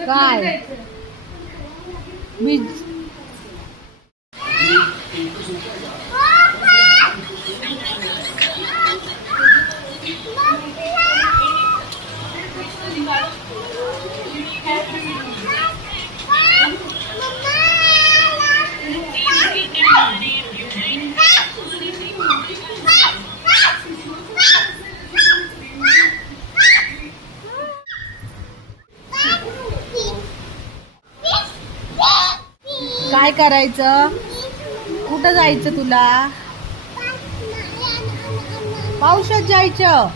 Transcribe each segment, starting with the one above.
काय बीज काय करायचं? कुठं जायचं तुला? पावसात जायचं?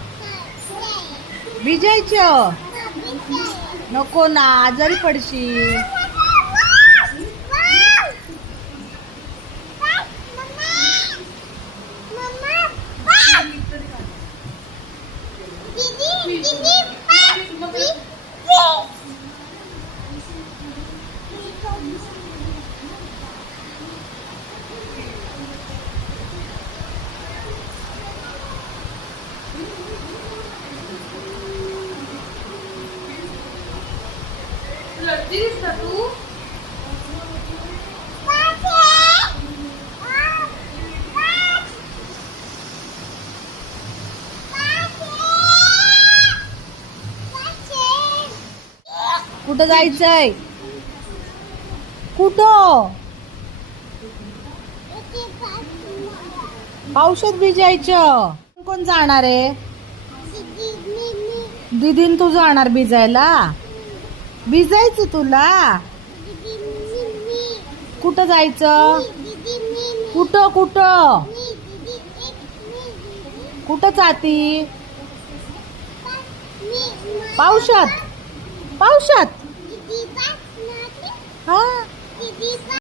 भिजायचं नको ना, आजारी पडशील. तू कुठं जायचंय? कुठं? पावसात भिजायचं? कोण जाणार आहे? दीदीन तू जाणार भिजायला? भिजायचं तुला? कुठं जायचं? कुठं कुठं कुठं जाती? पावसात? पावसात? हा